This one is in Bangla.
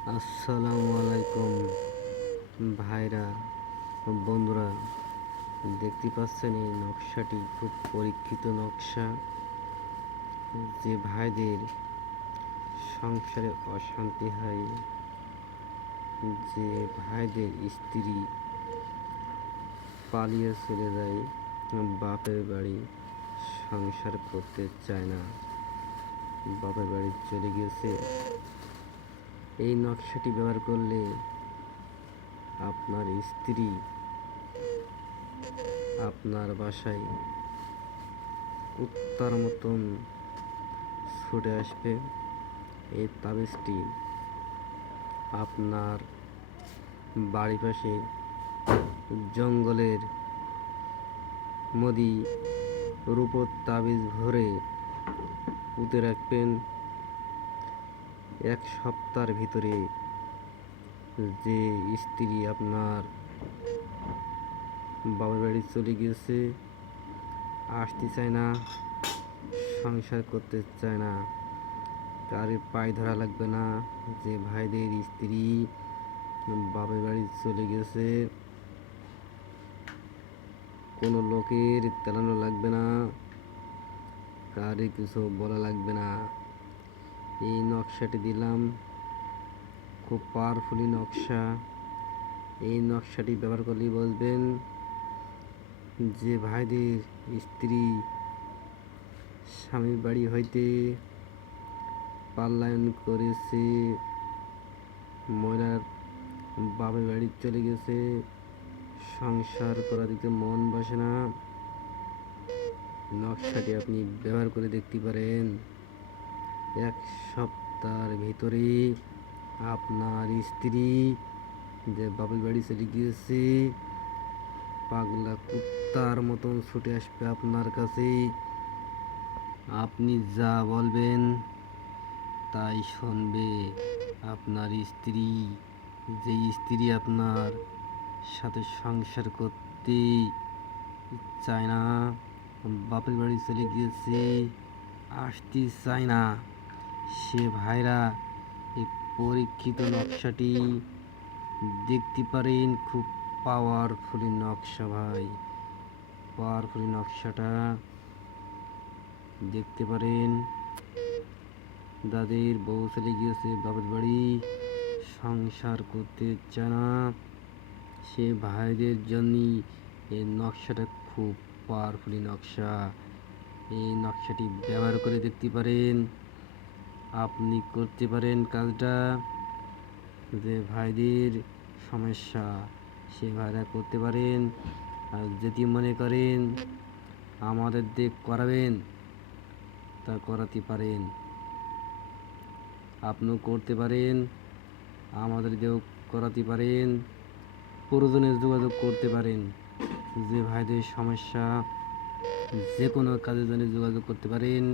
আসসালামু আলাইকুম ভাইরা ও বন্ধুরা, দেখতে পাচ্ছেন এই নকশাটি খুব পরীক্ষিত নকশা। যে ভাইদের সংসারে অশান্তি হয়, যে ভাইদের স্ত্রী পালিয়ে চলে যায় বাপের বাড়ি, সংসার করতে চায় না, বাপের বাড়ি চলে গেছে, এই নকশাটি ব্যবহার করলে আপনার স্ত্রী আপনার বাসায় কুত্তার মতন ছুটে আসবে। এই তাবিজটি আপনার বাড়ি পাশে জঙ্গলের মধ্যে রূপোর তাবিজ ভরে পুঁতে রাখবেন। 1 সপ্তাহের ভিতরে যে স্ত্রী আপনার বাবার বাড়ি চলে গিয়েছে, আসতে চায় না, সংসার করতে চায় না, কারে পায়ে ধরা লাগবে না। যে ভাইদের স্ত্রী বাপের বাড়ি চলে গেছে, কোনো লোকের তেলানো লাগবে না, কারে কিছু বলা লাগবে না। এই নকশাটি দিলাম, খুব পাওয়ারফুলি নকশা। এই নকশাটি ব্যবহার করলেই বলবেন যে ভাইদের স্ত্রী স্বামীর বাড়ি হইতে পলায়ন করেছে, মহিলার বাপের বাড়ি চলে গেছে, সংসার করা দিতে মন বসে না, নকশাটি আপনি ব্যবহার করে দেখতে পারেন। 1 সপ্তাহের ভিতরে আপনার স্ত্রী যে বাপের বাড়ি চলে গিয়েছে, পাগলা কুত্তার মতন ছুটে আসবে আপনার কাছে। আপনি যা বলবেন তাই শুনবে আপনার স্ত্রী। যে স্ত্রী আপনার সাথে সংসার করতে চায় না, বাপের বাড়ি চলে গিয়েছে, আসতে চায় না, সে ভাইরা এই পরীক্ষিত নকশাটি দেখতে পারেন। খুব পাওয়ারফুলি নকশা ভাই, পাওয়ারফুলি নকশাটা দেখতে পারেন। যাদের বউ চলে গিয়েছে বাপের বাড়ি, সংসার করতে চায় না, সে ভাইদের জন্যই এই নকশাটা খুব পাওয়ারফুলি নকশা। এই নকশাটি ব্যবহার করে দেখতে পারেন, আপনি করতে পারেন কাজটা। যে ভাইদের সমস্যা সে ভাইরা করতে পারেন। আর যদি মনে করেন আমাদের দিয়ে করাবেন, তা করাতে পারেন, আপনিও করতে পারেন, আমাদের দিয়েও করাতে পারেন, প্রয়োজনে যোগাযোগ করতে পারেন। যে ভাইদের সমস্যা যে কোনো কাজের জন্য যোগাযোগ করতে পারেন।